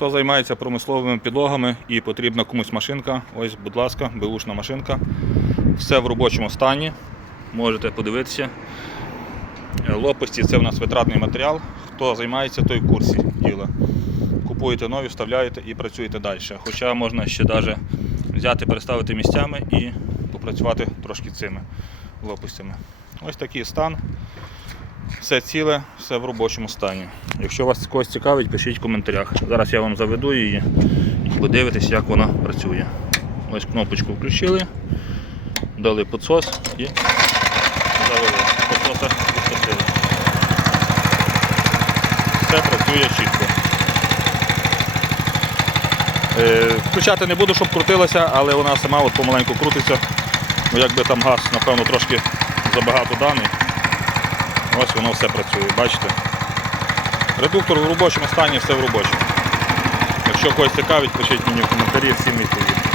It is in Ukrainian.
Хто займається промисловими підлогами і потрібна комусь машинка, ось, будь ласка, беушна машинка. Все в робочому стані. Можете подивитися. Е, Лопасті це в нас витратний матеріал. Хто займається, той в курсі діла. Купуєте нові, вставляєте і працюєте далі. Хоча можна ще навіть взяти, переставити місцями і попрацювати трошки цими лопастями. Ось такий стан. Все ціле, все в робочому стані. Якщо вас когось цікавить, пишіть в коментарях. Зараз я вам заведу її і подивитесь, як вона працює. Ось кнопочку включили, дали підсос і завели. Підсоса відпустили. Все працює чітко. Е, Включати не буду, щоб крутилася, але вона сама от помаленьку крутиться. Ну, якби там газ, напевно, трошки забагато даний. Ось воно все працює, бачите? Редуктор в робочому стані, все в робочому. Якщо когось цікавить, пишіть мені в коментарі, всім відповім.